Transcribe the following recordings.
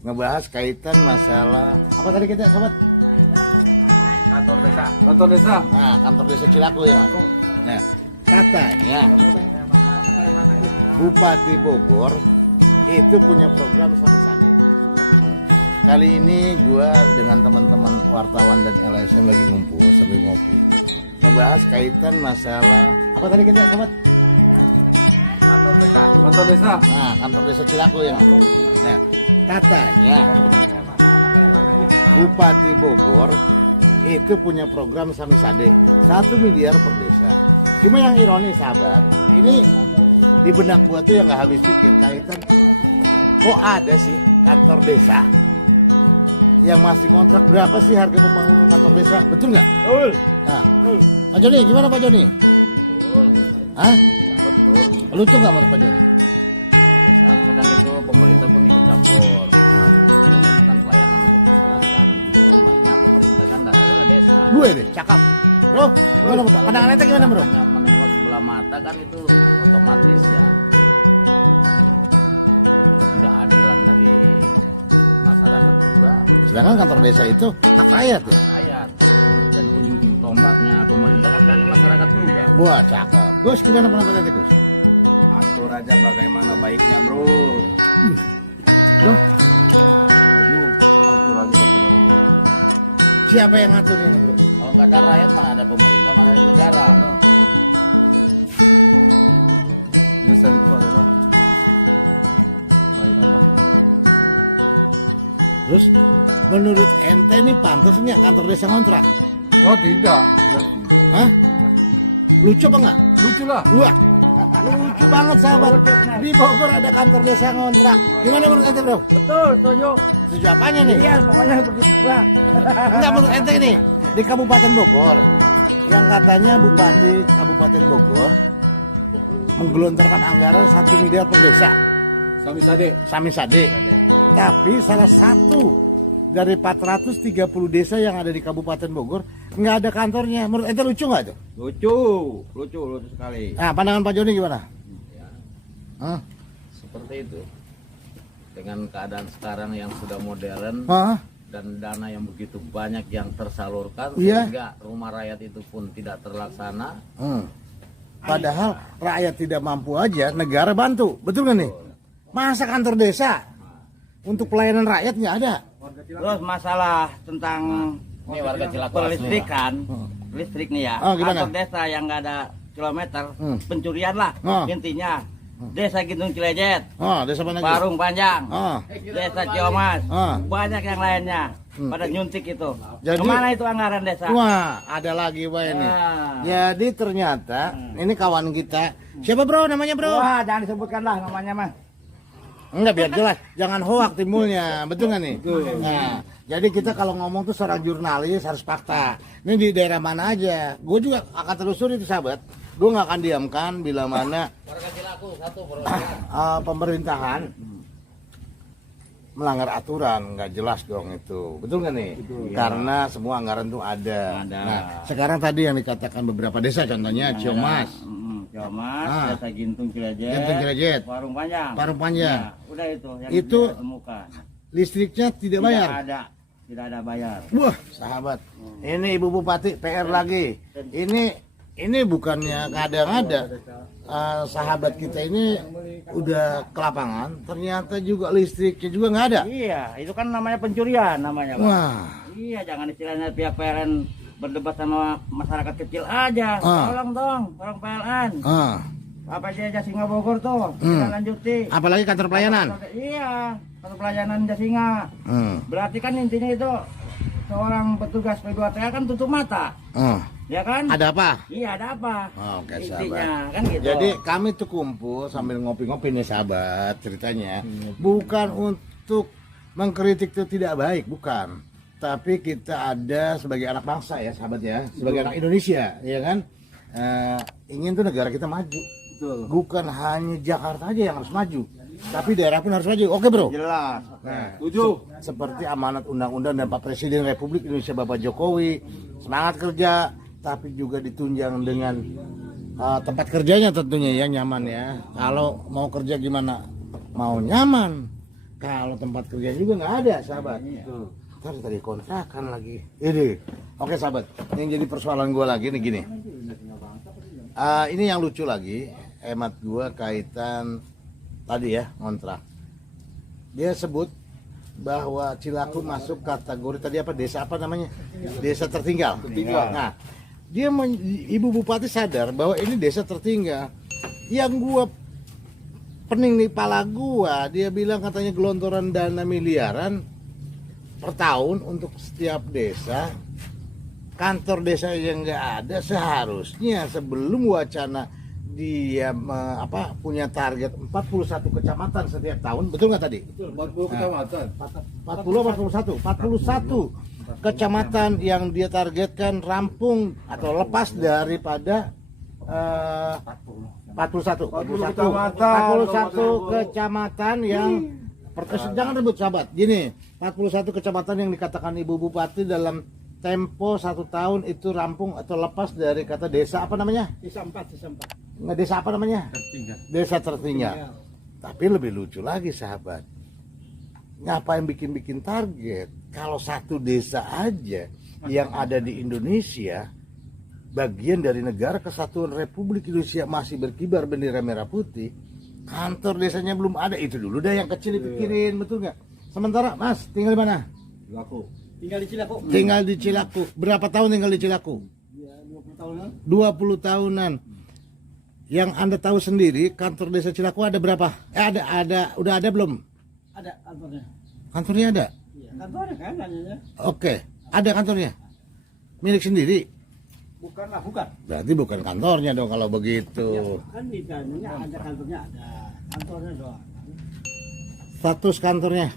ngebahas kaitan masalah apa tadi kita sobat? Kantor desa. Kantor desa. Nah, kantor desa Cilaku ya. Nah, katanya Bupati Bogor itu punya program Samisade. Kali ini gua dengan teman-teman wartawan dan LSM lagi ngumpul sambil ngopi. Ngebahas kaitan masalah apa tadi kita sobat? Kantor desa. Kantor desa. Nah, kantor desa Cilaku ya. Nah, katanya Bupati Bogor itu punya program Samisade 1 miliar per desa. Cuma yang ironis sahabat, ini di benak gua tuh yang nggak habis pikir kaitan kok ada sih kantor desa yang masih kontrak. Berapa sih harga pembangunan kantor desa? Betul nggak? Betul. Nah, Pak Joni gimana Pak Joni? Hah? Betul. Lucu nggak menurut Pak Joni? Seharusnya kan itu pemerintah pun ikut campur. Kan pelayanan untuk masyarakat. Obatnya pemerintah kan adalah desa. Gue deh, cakep. Bro, gimana Bro? Pandangan ente gimana Bro? Hanya menengok sebelah mata kan itu otomatis ya ketidakadilan dari masyarakat juga. Sedangkan kantor desa itu hak rakyat ya? Rakyat. Dan ujung tombaknya pemerintah kan dari masyarakat juga. Wah, cakep. Gus, gimana pendapat ente Gus? Atur aja bagaimana baiknya bro. Bro, Atur aja bagaimana. siapa yang ngatur ini Bro? Kalau nggak ada rakyat mana ada pemerintah, mana ada negara. Desa itu adalah Terus, menurut ente ini pantas nggak kantor desa ngontrak? oh tidak. Hah? Lucu apa nggak? Lucu lah. Wah, lucu banget sahabat. Di Bogor ada kantor desa ngontrak. Gimana menurut ente Bro? Betul, setuju. Setuju apanya nih? Iya, pokoknya begitu lah. Enggak, menurut ente ini di Kabupaten Bogor yang katanya Bupati Kabupaten Bogor menggelontorkan anggaran 1 miliar per desa Samisade. Tapi salah satu dari 430 desa yang ada di Kabupaten Bogor nggak ada kantornya. Menurut ente lucu nggak tuh? Lucu sekali. Nah, pandangan Pak Joni gimana? Ya, Hah? seperti itu. Dengan keadaan sekarang yang sudah modern Hah? dan dana yang begitu banyak yang tersalurkan Iya. sehingga rumah rakyat itu pun tidak terlaksana. Padahal rakyat tidak mampu aja, negara bantu. Betul nggak nih? Masa kantor desa untuk pelayanan rakyat nggak ada? Terus masalah tentang Ini warga Cilaku pelistrikan, listrik nih ya, Oh, gimana? kantor desa yang nggak ada kilometer, pencurian lah Oh. intinya. Desa Gintung Cilejet, Oh, desa mana lagi? Parung Panjang, Oh, desa Ciomas, Oh. banyak yang lainnya pada nyuntik itu. Jadi- Kemana itu anggaran desa? wah, ada lagi Pak ini. Ah. Jadi ternyata ini kawan kita. Siapa Bro namanya Bro? Wah, jangan disebutkan lah namanya mah. Enggak, biar jelas. Jangan hoak timbulnya. Betul nggak nih? Nah, jadi kita kalau ngomong tuh seorang jurnalis harus fakta. Ini di daerah mana aja. Gue juga akan telusuri itu sahabat. Gue nggak akan diamkan bila mana Warga Cilaku satu bro. pemerintahan melanggar aturan. Nggak jelas dong itu. Betul nggak nih? Karena semua anggaran tuh ada. Ada. Nah, sekarang tadi yang dikatakan beberapa desa, contohnya Ciomas, Ciomas, Ah. desa Gintung Cilejet, Gintung Cilejet, Parung Panjang. Parung Panjang. Ya, udah itu yang Itu kita temukan. listriknya tidak bayar. Tidak ada bayar. Wah, sahabat. Ini Ibu Bupati PR lagi. Ini bukannya kadang-ada sahabat kita ini udah ke lapangan, ternyata juga listriknya juga nggak ada. Iya, itu kan namanya pencurian namanya, Pak. Wah, Iya, jangan istilahnya pihak PLN berdebat sama masyarakat kecil aja. Ah. Tolong dong, orang PLN. Apa aja Jasinga Bogor tuh, kita lanjuti. apalagi kantor pelayanan. Iya, kantor pelayanan Jasinga. Berarti kan intinya itu seorang petugas P2TK kan tutup mata, ya kan? Ada apa? Iya, ada apa? Oke, Intinya kan gitu. Jadi kami tuh kumpul sambil ngopi-ngopi nih sahabat ceritanya. Bukan untuk mengkritik itu tidak baik, bukan. Tapi kita ada sebagai anak bangsa ya sahabat ya, sebagai anak Indonesia, ya kan? Ingin tuh negara kita maju. Bukan hanya Jakarta aja yang harus maju, tapi daerah pun harus maju. Oke Bro? Jelas. Nah, seperti amanat undang-undang dan Pak Presiden Republik Indonesia Bapak Jokowi, semangat kerja, tapi juga ditunjang dengan tempat kerjanya tentunya ya nyaman ya. Kalau mau kerja gimana? Mau nyaman, Kalau tempat kerja juga nggak ada, sahabat. Ntar tadi kontrakan lagi. Ini, oke sahabat. Yang jadi persoalan gue lagi nih gini. Ini yang lucu lagi, hemat gue kaitan tadi ya kontrak. Dia sebut bahwa Cilaku masuk kategori tadi apa, desa apa namanya, desa tertinggal. Nah, Ibu Bupati sadar bahwa ini desa tertinggal. Yang gua pening nih pala gua, dia bilang katanya gelontoran dana miliaran per tahun untuk setiap desa. Kantor desa yang nggak ada, seharusnya sebelum wacana dia punya target 41 kecamatan setiap tahun, betul nggak tadi? Betul, 40 kecamatan. 41 kecamatan yang dia targetkan rampung atau lepas daripada 41 kecamatan yang jangan ribut sahabat. Gini, 41 kecamatan yang dikatakan Ibu Bupati dalam tempo 1 tahun itu rampung atau lepas dari kata desa apa namanya? Desa 4. Nggak, desa apa namanya? Tertinggal. Desa tertinggal. Tapi lebih lucu lagi sahabat, ngapain bikin target kalau satu desa aja yang ada di Indonesia, bagian dari Negara Kesatuan Republik Indonesia, masih berkibar bendera merah putih, kantor desanya belum ada. Itu dulu dah yang kecil dipikirin, betul nggak? Sementara Mas tinggal di mana? Tinggal di Cilaku. Tinggal di Cilaku. Berapa tahun tinggal di Cilaku? Ya, 20 tahunan. 20 tahunan. Yang Anda tahu sendiri, kantor desa Cilaku ada berapa? Udah ada belum? Ada kantornya. Kantornya ada? Iya, kantornya kan nanya. Oke, ada kantornya. Milik sendiri. Bukan. Berarti bukan kantornya dong kalau begitu. Kan di dalamnya ada kantornya, ada kantornya doang. Status kantornya.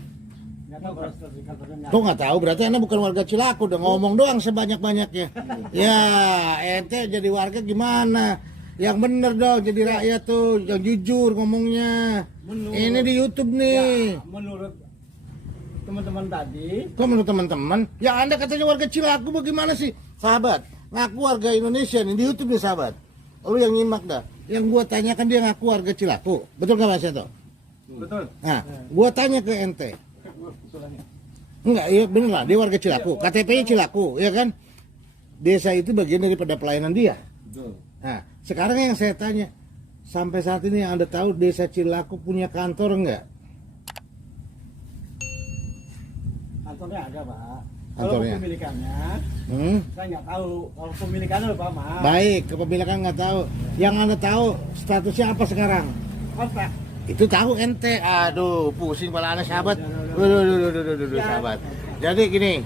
Nggak tahu kalau status kantornya. Kok nggak tahu? Berarti Anda bukan warga Cilaku, udah ngomong doang sebanyak-banyaknya. Ya, ente jadi warga gimana? Yang bener dong, jadi rakyat tuh, yang jujur ngomongnya. Ini di YouTube nih. Menurut teman-teman tadi, Kok menurut teman-teman? Ya Anda katanya warga Cilaku, bagaimana sih? Sahabat, ngaku warga Indonesia nih, di YouTube nih sahabat. Lu yang nyimak dah. Yang gua tanyakan dia ngaku warga Cilaku. Betul nggak Mas Seto? Betul. Nah, gua tanya ke ente. Enggak, iya bener lah, dia warga Cilaku. KTP-nya Cilaku, ya kan? Desa itu bagian daripada pelayanan dia. Betul. Nah, sekarang yang saya tanya, sampai saat ini yang Anda tahu desa Cilaku punya kantor enggak? kantornya ada Pak. Kalau Kantornya. kepemilikannya, saya nggak tahu. Kalau kepemilikannya lupa Pak. Baik, kepemilikan nggak tahu. Yang Anda tahu statusnya apa sekarang? Kontrak. Itu tahu ente. Aduh, pusing kepala Anda sahabat. Waduh, sahabat. Jadi gini.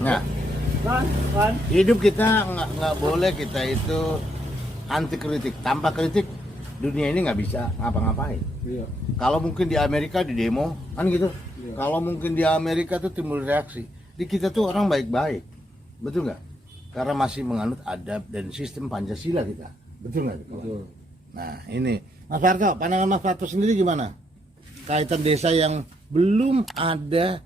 Nah, Kan? hidup kita nggak boleh kita itu anti kritik. Tanpa kritik dunia ini nggak bisa ngapa-ngapain. Iya. Kalau mungkin di Amerika di demo kan gitu. Kalau mungkin di Amerika tuh timbul reaksi. Di kita tuh orang baik-baik, betul nggak? Karena masih menganut adab dan sistem Pancasila kita, betul nggak? Betul. Nah ini, Mas Parto, pandangan Mas Parto sendiri gimana? Kaitan desa yang belum ada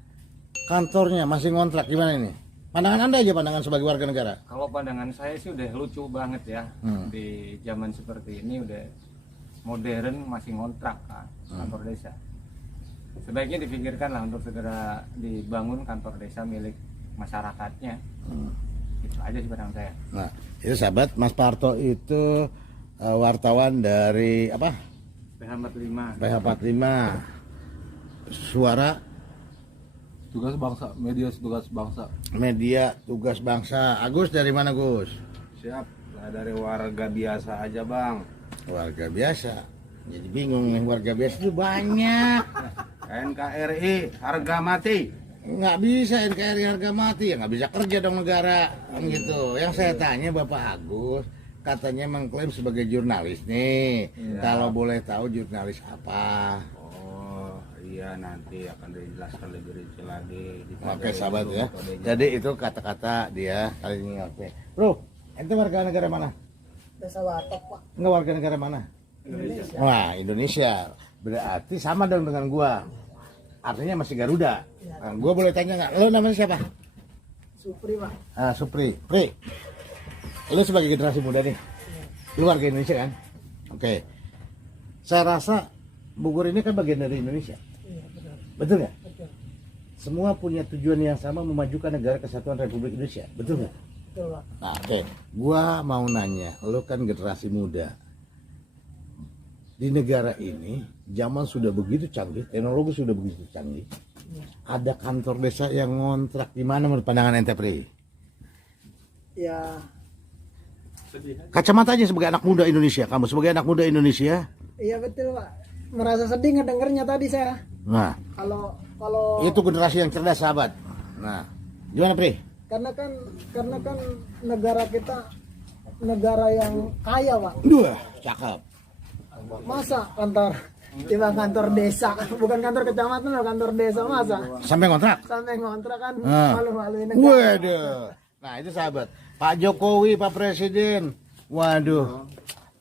kantornya, masih ngontrak, gimana ini? Pandangan Anda aja, pandangan sebagai warga negara. Kalau pandangan saya sih udah lucu banget ya. Di zaman seperti ini udah modern masih ngontrak kan, kantor desa. Sebaiknya dipikirkan lah untuk segera dibangun kantor desa milik masyarakatnya. Itu aja sih pandangan saya. Nah, itu sahabat, Mas Parto itu wartawan dari apa? PH 45. PH 45. Suara Tugas bangsa, media tugas bangsa. Media Tugas Bangsa. Agus dari mana Gus? Siap, lah dari warga biasa aja bang. Warga biasa. Jadi bingung nih, warga biasa itu banyak. NKRI harga mati. Nggak bisa NKRI harga mati, ya nggak bisa kerja dong negara kan gitu. Yang saya tanya Bapak Agus, katanya mengklaim sebagai jurnalis nih. Kalau boleh tahu jurnalis apa? Oh iya, nanti akan dijelaskan lebih rinci lagi. Oke sahabat ya. Jadi itu kata-kata dia kali ini. Oke. Bro, ente warga negara mana? Desa Watok Pak. Enggak, warga negara mana? Indonesia. Wah, Indonesia. Berarti sama dong dengan gua. Artinya masih Garuda. Nah, gua boleh tanya nggak? Lo namanya siapa? Supri Pak. Supri. Pri. Lo sebagai generasi muda nih. Lu warga Indonesia kan? Oke. Saya rasa Bogor ini kan bagian dari Indonesia. Iya. betul nggak? Betul. Semua punya tujuan yang sama, memajukan negara kesatuan Republik Indonesia, betul nggak? Betul, Pak. Nah, oke, gua mau nanya, lo kan generasi muda. Di negara ini, zaman sudah begitu canggih, teknologi sudah begitu canggih. Ada kantor desa yang ngontrak di mana menurut pandangan ente, Pri? Ya, Kacamatanya sebagai anak muda Indonesia, kamu sebagai anak muda Indonesia. iya betul, Pak. Merasa sedih ngedengernya tadi saya. Nah, Kalau itu generasi yang cerdas, sahabat. Nah, gimana, Pri? karena kan negara kita negara yang kaya, Pak. Dua, cakep. Masa kantor desa, bukan kantor kecamatan loh, kantor desa, masa Sampai kontrak. sampai ngontrak kan Nah. malu-maluin negara. Waduh. Nah, itu sahabat. Pak Jokowi, Pak Presiden. Waduh.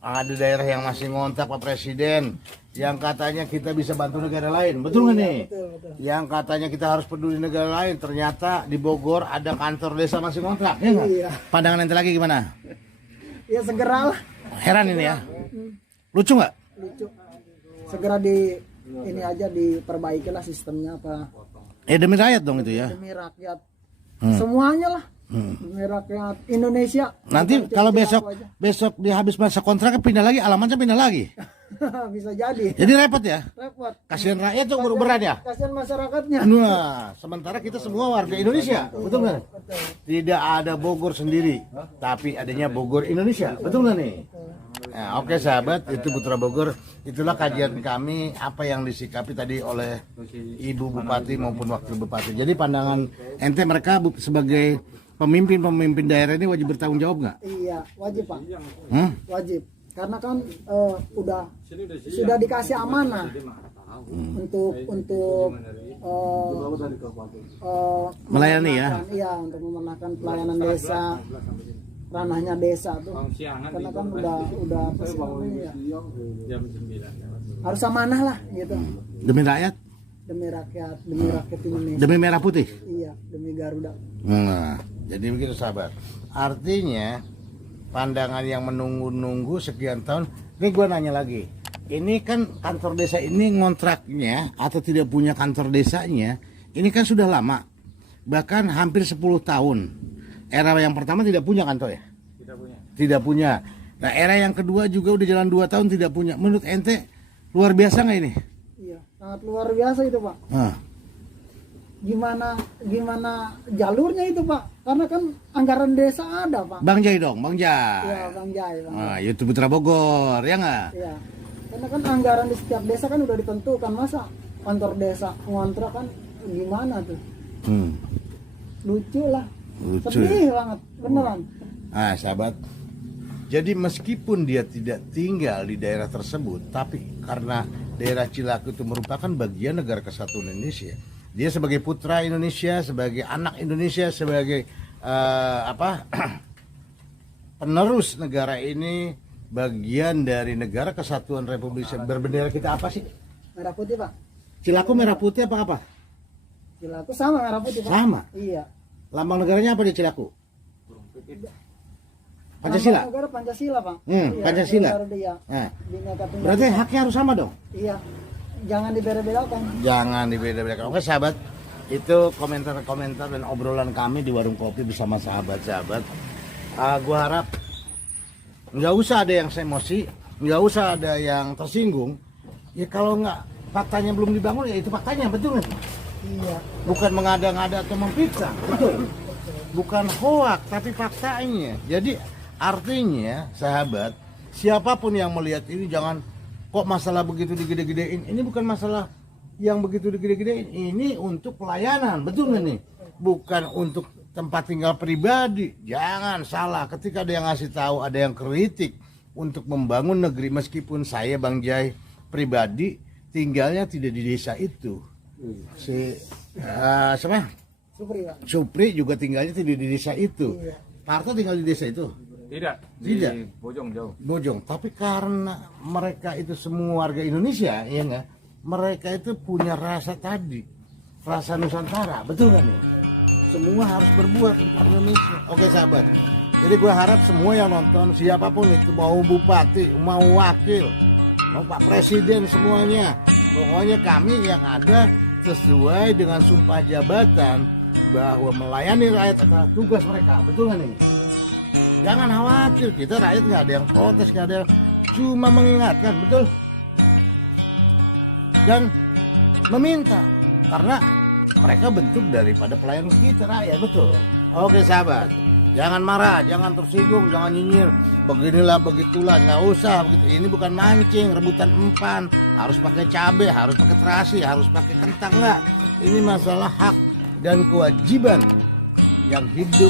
Ada daerah yang masih ngontrak Pak Presiden. Yang katanya kita bisa bantu negara lain. Betul nggak nih? Betul. Yang katanya kita harus peduli negara lain. Ternyata di Bogor ada kantor desa masih ngontrak. Ya nggak? Iya. Pandangan ente lagi gimana? Ya segera lah, Heran ini ya. Lucu nggak? lucu. Segera ini aja diperbaiki lah sistemnya apa Demi rakyat dong itu ya. demi rakyat. Semuanya lah. Demi rakyat Indonesia. Nanti Bukan kalau cuma aku aja. besok dia habis masa kontraknya pindah lagi, alamatnya pindah lagi. Bisa jadi. Jadi repot ya. Repot. Kasihan rakyat tuh berat ya. Kasihan masyarakatnya. Nah, sementara kita semua warga Indonesia, betul nggak? Tidak ada Bogor sendiri, tapi adanya Bogor Indonesia, betul nggak nih? Nah, oke sahabat, itu Putra Bogor. Itulah kajian kami, apa yang disikapi tadi oleh Ibu Bupati maupun Wakil Bupati. Jadi pandangan ente mereka sebagai pemimpin daerah ini wajib bertanggung jawab nggak? Iya, wajib Pak. Wajib. Karena kan sudah dikasih amanah untuk Melayani ya? Iya, untuk memenangkan pelayanan desa, ranahnya desa tuh. Karena kan udah apa sih namanya ya? Harus amanah lah gitu. Demi rakyat, Demi rakyat Indonesia. demi merah putih. Iya, demi Garuda. Nah, jadi begitu sahabat. Artinya pandangan yang menunggu-nunggu sekian tahun. Ini gue nanya lagi. Ini kan kantor desa ini ngontraknya atau tidak punya kantor desanya. Ini kan sudah lama. Bahkan hampir 10 tahun. Era yang pertama tidak punya kantor ya? Tidak punya. Nah, era yang kedua juga udah jalan 2 tahun tidak punya. Menurut ente luar biasa nggak ini? Iya, sangat luar biasa itu Pak. Nah. Gimana jalurnya itu Pak? Karena kan anggaran desa ada Pak. Bang Jai dong, Bang Jai. Iya, Bang Jai. Nah, YouTube Putra Bogor, ya nggak? Iya. Karena kan anggaran di setiap desa kan udah ditentukan, masa kantor desa ngontrak kan gimana tuh? Lucu lah. Lucu. Sedih banget, beneran. Nah, sahabat. Jadi meskipun dia tidak tinggal di daerah tersebut, tapi karena daerah Cilaku itu merupakan bagian negara kesatuan Indonesia, dia sebagai putra Indonesia, sebagai anak Indonesia, sebagai penerus negara ini, bagian dari negara kesatuan Republik Indonesia. Berbendera kita apa sih? Merah putih Pak. Cilaku merah putih apa? Cilaku sama merah putih Pak. Sama. Iya. Lambang negaranya apa di Cilaku? Pancasila. Lambang negara Pancasila Pak. Pancasila. Iya. Nah, Bhinneka Tunggal berarti Ika. haknya harus sama dong. Iya. Jangan dibeda-bedakan. Jangan dibeda-bedakan. Oke sahabat, itu komentar-komentar dan obrolan kami di warung kopi bersama sahabat-sahabat. Gua harap nggak usah ada yang emosi, nggak usah ada yang tersinggung. Ya kalau nggak faktanya belum dibangun, ya itu faktanya, betul nggak? Iya. Bukan mengada-ngada atau memfitnah, betul. Bukan hoak, tapi faktanya. Jadi artinya sahabat, siapapun yang melihat ini jangan kok masalah begitu digede-gedein. Ini bukan masalah yang begitu digede-gedein. Ini untuk pelayanan, betul nggak nih? Bukan untuk tempat tinggal pribadi. Jangan salah. Ketika ada yang ngasih tahu, ada yang kritik untuk membangun negeri, meskipun saya Bang Jai pribadi tinggalnya tidak di desa itu. Siapa? Supri Pak. Supri juga tinggalnya tidak di desa itu. Iya. Parto tinggal di desa itu. Tidak. Tidak. Di Bojong jauh. Bojong, tapi karena mereka itu semua warga Indonesia, ya enggak? Mereka itu punya rasa tadi, rasa Nusantara, betul nggak nih? Semua harus berbuat untuk Indonesia. Oke sahabat, jadi gue harap semua yang nonton, siapapun itu, mau bupati, mau wakil, mau Pak Presiden, semuanya, pokoknya kami yang ada sesuai dengan sumpah jabatan bahwa melayani rakyat adalah tugas mereka. Betul nggak nih? Jangan khawatir, kita rakyat nggak ada yang protes, nggak ada yang, cuma mengingatkan, betul? Dan meminta, karena mereka bentuk daripada pelayan kita rakyat, betul? Oke sahabat, jangan marah, jangan tersinggung, jangan nyinyir. Beginilah begitulah, nggak usah begitu. Ini bukan mancing, rebutan empan. Harus pakai cabai, harus pakai terasi, harus pakai kentang, nggak. Ini masalah hak dan kewajiban yang hidup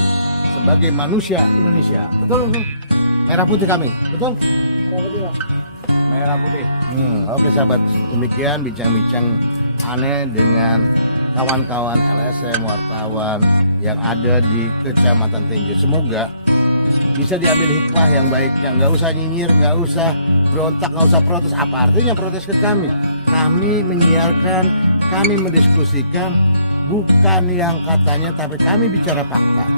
sebagai manusia Indonesia. Betul, betul. Merah putih kami, betul? Merah putih. Oke sahabat, demikian bincang-bincang aneh dengan kawan-kawan LSM wartawan yang ada di Kecamatan Tenjo. Semoga bisa diambil hikmah yang baiknya. Nggak usah nyinyir, nggak usah berontak, nggak usah protes. Apa artinya protes ke kami? Kami menyiarkan, kami mendiskusikan, bukan yang katanya, tapi kami bicara fakta.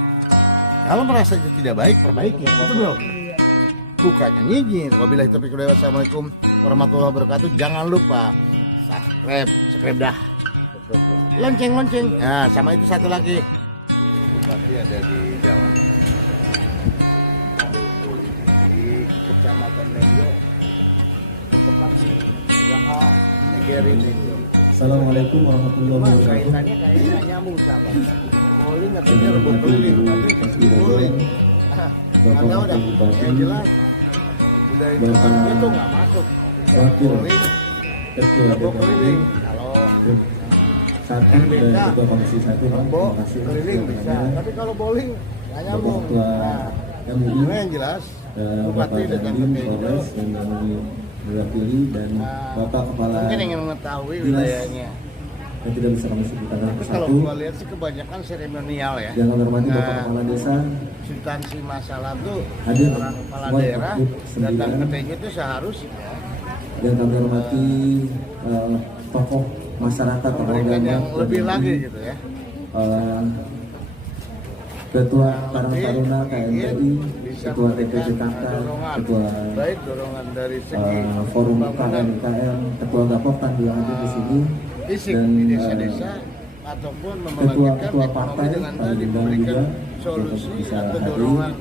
Kalau merasa itu tidak baik, perbaiki. Betul bro? Bukannya nyinyir. Wabillahi taufiq wal hidayah. Wassalamualaikum warahmatullahi wabarakatuh. Jangan lupa subscribe dah. Lonceng. Nah, sama itu satu lagi. Bupati ada di Jawa. Di Kecamatan Medio. Tempat di Jaha, Negeri Medio. Assalamualaikum warahmatullahi wabarakatuh. Kaitannya kayaknya nyambung sama. Bowling katanya rebut bowling, tapi bowling. Nggak tahu dah. Yang jelas udah itu kan itu nggak masuk. Bowling, Ketua DPRD, kalau satu dan Ketua Komisi 1, Pak. Terima kasih keliling bisa. kepada Tapi kalau bowling nggak nyambung. Ketua Nah, MUI, yang jelas Bapak Bupati datang ke Dandim Medio. Polres yang kami mewakili, dan Bapak Kepala Mungkin ingin mengetahui Dinas wilayahnya. yang tidak bisa kami sebutkan Tapi persatu. kalau gua lihat sih kebanyakan seremonial ya. Yang kami hormati Nah, Bapak Kepala Desa, substansi masalah tuh hadir orang kepala semua daerah ikut datang ke 9. Tenjo itu seharusnya Yang kami hormati tokoh masyarakat, tokoh memberikan agama, yang lebih dan lagi gitu ya. Ketua Karang Lebih Taruna ingin KMPI, bisa Ketua memberikan TPJKK, dorongan, Ketua baik dorongan dari segi Forum pembangunan KMKM, Ketua Gapoktan juga hadir di sini, fisik dan di desa-desa ataupun ketua membangkitkan ekonomi partai dengan Pak tadi Bintang memberikan juga solusi bisa atau hadir. dorongan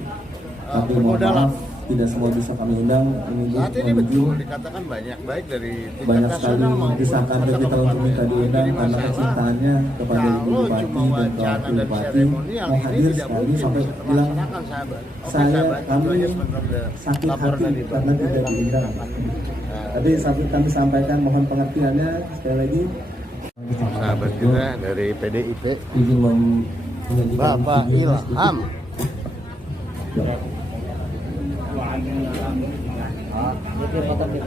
Tapi mohon permodalan. maaf, tidak semua bisa kami undang. Ini Saat ini menuju betul dikatakan banyak baik dari tingkat banyak sekali nasional maupun desakan kota kita untuk minta kabupaten. diundang Jadi karena masalah kecintaannya kepada Ibu kalau Bupati cuma dan wacana Wakil dan Bupati seremonial mau ini hadir tidak sekali mungkin sampai bisa bilang terlaksanakan sahabat. Oke saya sahabat, itu kami aja sebenarnya sakit laporan hati dari karena tidak diundang. Tadi kami sampaikan mohon pengertiannya sekali lagi. sahabat kita dari PDIP Izin menyajikan Bapak video. Ilham.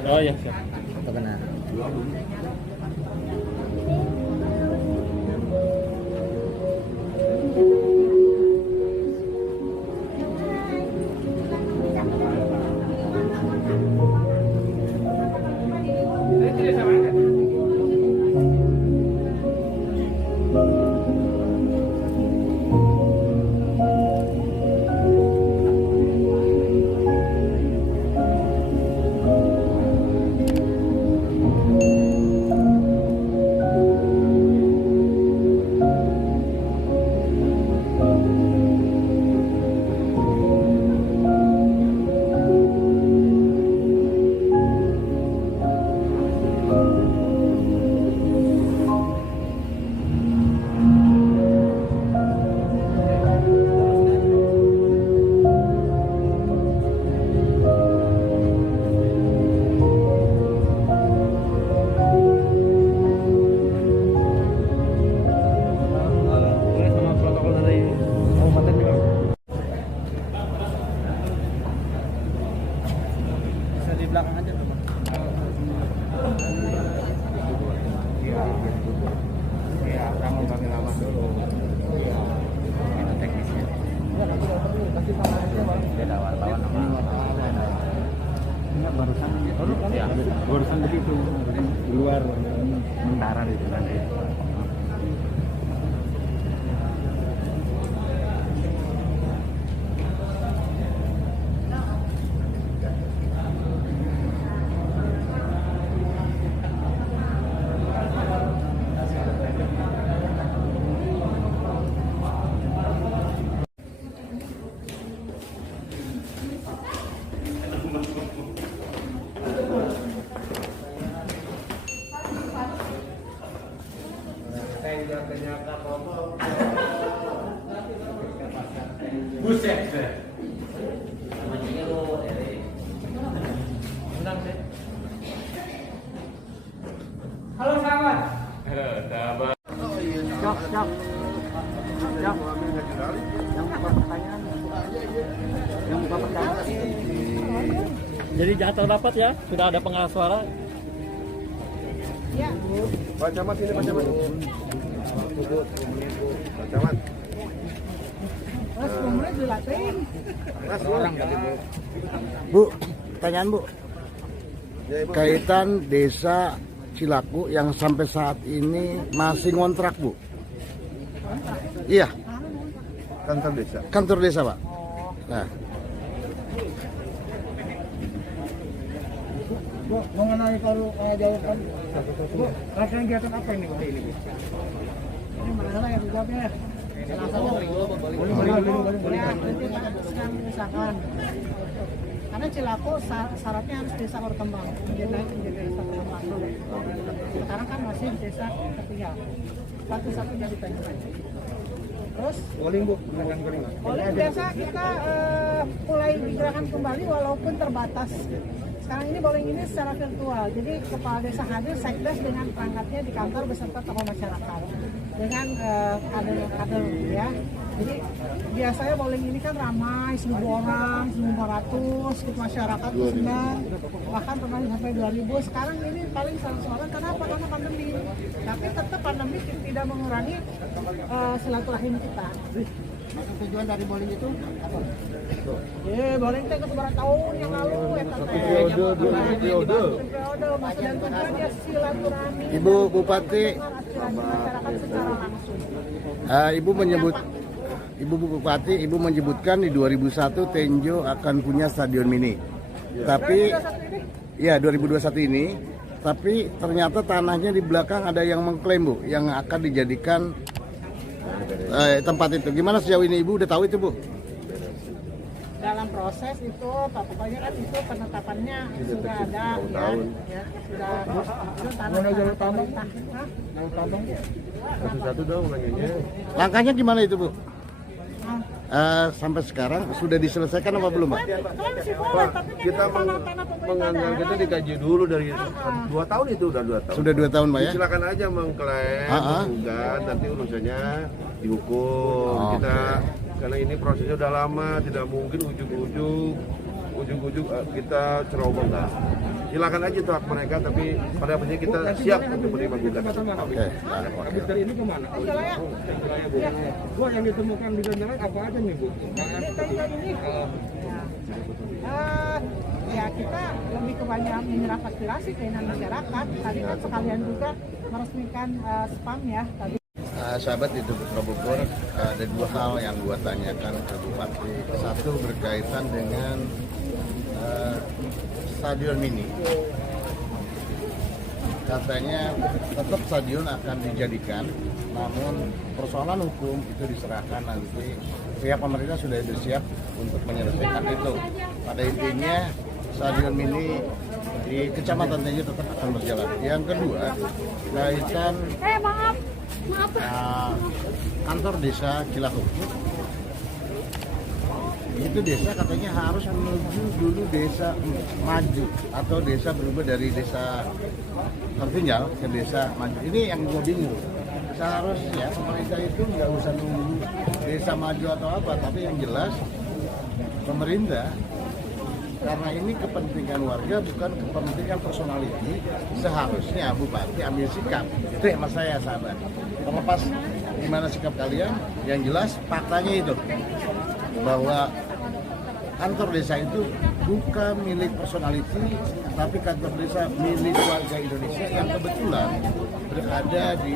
Oh iya siap. Ya, kamu pakai nama dulu. Itu teknisnya. Beda wartawan sama Barusan begitu di luar sementara itu nanti. Buset. Halo sahabat. Halo sahabat. Jok. Yang buka pertanyaan. Yang buka pertanyaan. Jadi jatuh dapat ya, sudah ada pengeras suara. Pak Camat ini Pak Camat. Pak Camat. Bu, pertanyaan Bu. Kaitan desa Cilaku yang sampai saat ini masih ngontrak Bu. Iya, Kantor desa. kantor desa Pak. Nah, Bu, mengenai kalau jawaban, Bu, rangkaian kegiatan apa ini Bu? Ini mana yang dijawabnya? Boleh. Nanti sedang misalkan. Karena Cilaku syaratnya harus desa berkembang, menjadi desa berkembang dulu. Sekarang kan masih desa ketiga, satu jadi pengen. Terus Calling Bu, gunakan calling. oleh biasa kita mulai digerakkan kembali walaupun terbatas. Sekarang ini bowling ini secara virtual, jadi kepala desa hadir sekdes dengan perangkatnya di kantor beserta tokoh masyarakat dengan kader ya. Jadi biasanya bowling ini kan ramai 1.000 orang, 1.500 gitu, masyarakat senang, bahkan pernah sampai 2.000. Sekarang ini paling 100 orang. Kenapa? Karena pandemi. Tapi tetap pandemi tidak mengurangi silaturahim kita. Maksud tujuan dari bowling itu apa? Bowling teh kesebarang tahun yang lalu ya periode. Masa dan tujuannya silaturahmi. Ibu Bupati, Masyarakat secara langsung. Ibu Bupati, Ibu menyebutkan di 2001 Tenjo akan punya stadion mini. Tapi ya 2021 ini, tapi ternyata tanahnya di belakang ada yang mengklaim Bu, yang akan dijadikan tempat itu. Gimana sejauh ini Ibu udah tahu itu Bu? Dalam proses itu, pokoknya kan itu penetapannya sudah ada, ya sudah itu tanah pemerintah. Satu-satu dong nanyanya. Langkahnya gimana itu Bu? Sampai sekarang sudah diselesaikan apa belum Pak? Pak, kita menganggap kita dikaji dulu dari 2 tahun itu udah 2 tahun. Sudah 2 tahun Pak ya? Silakan aja mengklaim, menggugat, nanti urusannya dihukum. Kita karena ini prosesnya udah lama, tidak mungkin ujung-ujung kita ceroboh enggak. Silakan aja itu hak mereka, tapi pada akhirnya kita siap untuk menerima gugatan. Oke. Habis dari ini kemana? Bu, yang ditemukan di Ganjalan apa aja nih Bu? Ya kita lebih kebanyakan menyerap aspirasi keinginan masyarakat. Tadi kan sekalian juga meresmikan spam ya tadi. Sahabat itu Putra Bogor, ada 2 hal yang gua tanyakan ke Bupati. Satu berkaitan dengan stadion mini. Katanya tetap stadion akan dijadikan, namun persoalan hukum itu diserahkan nanti. Pihak pemerintah sudah bersiap untuk menyelesaikan itu. Pada intinya stadion mini di Kecamatan Tenjo tetap akan berjalan. Yang kedua, kaitan kantor desa Cilaku. Itu desa katanya harus menuju dulu desa maju atau desa berubah dari desa tertinggal ke desa maju. Ini yang gue bingung. Seharusnya pemerintah itu nggak usah nunggu desa maju atau apa, tapi yang jelas pemerintah, karena ini kepentingan warga bukan kepentingan personality, seharusnya Bupati ambil sikap. Itu yang mas saya sahabat. Terlepas gimana sikap kalian, yang jelas faktanya itu bahwa kantor desa itu bukan milik personality, tapi kantor desa milik warga Indonesia yang kebetulan berada di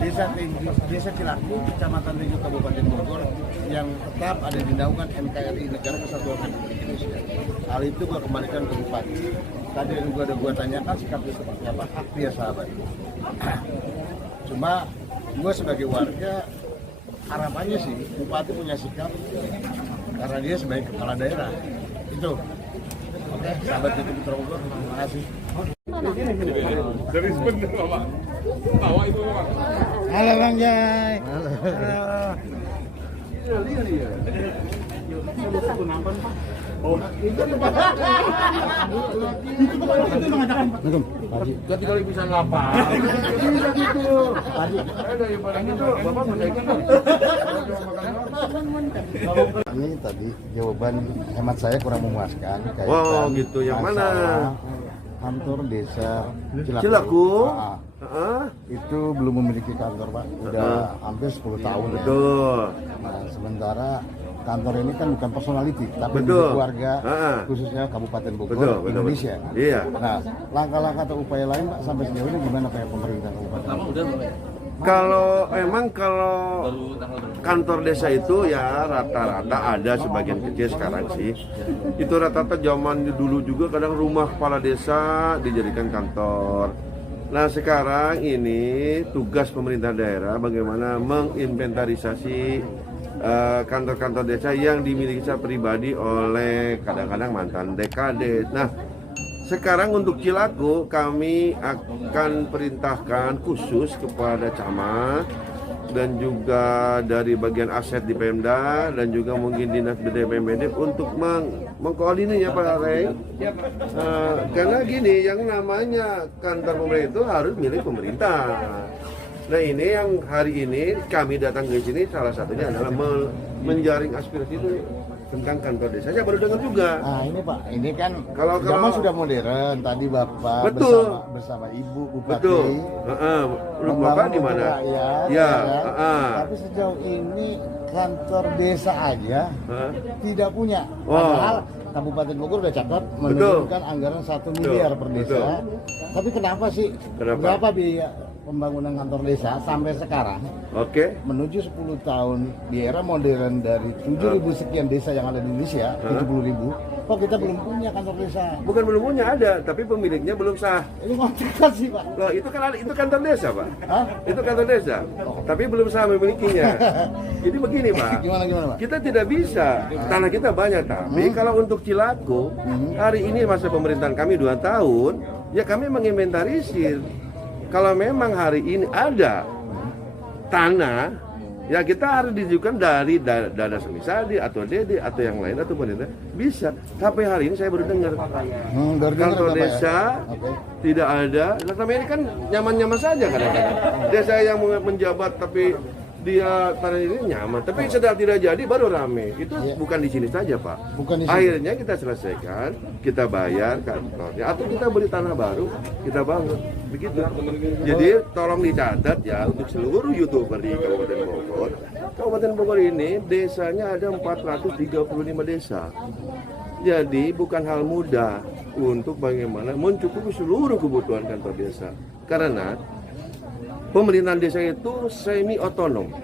desa Cilaku, Kecamatan Tenjo, Kabupaten Bogor, yang tetap ada di naungan NKRI, Negara Kesatuan Republik Indonesia. Hal itu gua kembalikan ke Bupati. Tadi yang gua tanyakan sikapnya seperti apa, hak dia sahabat. Cuma gua sebagai warga harapannya sih Bupati punya sikap karena dia sebagai kepala daerah. Itu. Oke, sahabat YouTube Putra Bogor, terima kasih. Dari sebentar Pak. Tawa itu Pak. Halo Bang Jai. Ganti kali bisa lapar. Bisa gitu. Dari barang itu Bapak menaikkan. Ini tadi jawaban hemat saya kurang memuaskan. Oh gitu, yang mana? Kantor desa Cilaku. Itu belum memiliki kantor Pak, udah hampir 10 tahun ya. Betul. Nah, sementara kantor ini kan bukan personality, tapi Betul. milik keluarga, khususnya Kabupaten Bogor, Indonesia. Iya. Nah, langkah-langkah atau upaya lain Pak sampai sejauh ini gimana Pak pemerintah Kabupaten? Kalau kantor desa itu ya rata-rata ada sebagian kecil sekarang sih. Itu rata-rata zaman dulu juga kadang rumah kepala desa dijadikan kantor. Nah sekarang ini tugas pemerintah daerah bagaimana menginventarisasi kantor-kantor desa yang dimiliki secara pribadi oleh kadang-kadang mantan DKD. Nah sekarang untuk Cilaku kami akan perintahkan khusus kepada camat dan juga dari bagian aset di Pemda dan juga mungkin dinas BPMD untuk mengkoordinir ya Pak Rey. Karena gini, yang namanya kantor pemerintah itu harus milik pemerintah. Nah ini yang hari ini kami datang ke sini salah satunya adalah menjaring aspirasi itu tentang kantor desa. Saya baru dengar juga. Nah ini Pak, ini kan kalau zaman sudah modern. Tadi Bapak betul. bersama Ibu Bupati. Betul. Bapak di mana? Ya. Tapi sejauh ini kantor desa aja tidak punya. Padahal Kabupaten Bogor udah catat menurunkan anggaran 1 miliar per desa. Tapi kenapa sih? Berapa biaya pembangunan kantor desa sampai sekarang? Menuju 10 tahun di era modern dari 7.000 sekian desa yang ada di Indonesia, 70.000. Kok kita belum punya kantor desa? Bukan belum punya, ada, tapi pemiliknya belum sah. Ini kontrak sih Pak. Loh, itu kantor desa Pak. Itu kantor desa, tapi belum sah memilikinya. Jadi begini Pak. Gimana Pak? Kita tidak bisa, tanah kita banyak tapi kalau untuk Cilaku, hari ini masa pemerintahan kami 2 tahun, ya kami menginventarisir. Kalau memang hari ini ada tanah, ya kita harus ditunjukkan dari Dana Semisadi atau Dede atau yang lain atau pemerintah bisa. Sampai hari ini saya baru dengar kantor desa tidak ada. Nah, selama ini kan nyaman-nyaman saja kadang-kadang. Desa yang menjabat tapi dia tanah ini nyaman, tapi sedang tidak jadi baru rame. Itu bukan di sini saja Pak. Bukan di sini. Akhirnya kita selesaikan, kita bayar kantornya atau kita beli tanah baru, kita bangun. Begitu. Jadi tolong dicatat ya untuk seluruh YouTuber di Kabupaten Bogor. Kabupaten Bogor ini desanya ada 435 desa. Jadi bukan hal mudah untuk bagaimana mencukupi seluruh kebutuhan kantor desa. Karena pemerintahan desa itu semi otonom.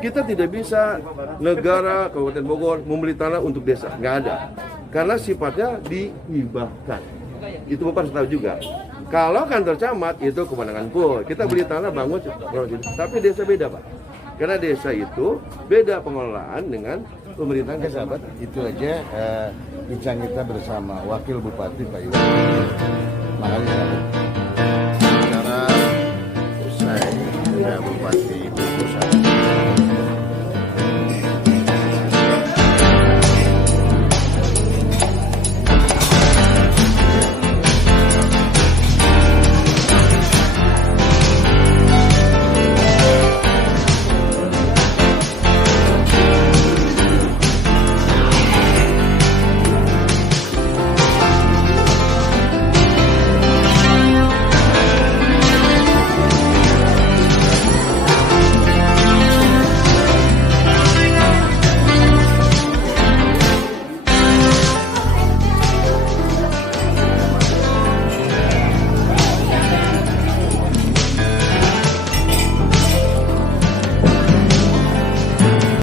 Kita tidak bisa negara Kabupaten Bogor membeli tanah untuk desa, nggak ada. Karena sifatnya dihibahkan. Itu Bapak harus tahu juga. Kalau kantor camat itu kewenangan full. Kita beli tanah bangun, tapi desa beda Pak. Karena desa itu beda pengelolaan dengan pemerintahan sahabat. Itu aja bincang kita bersama Wakil Bupati Pak Iwan. Makanya secara usai Bupati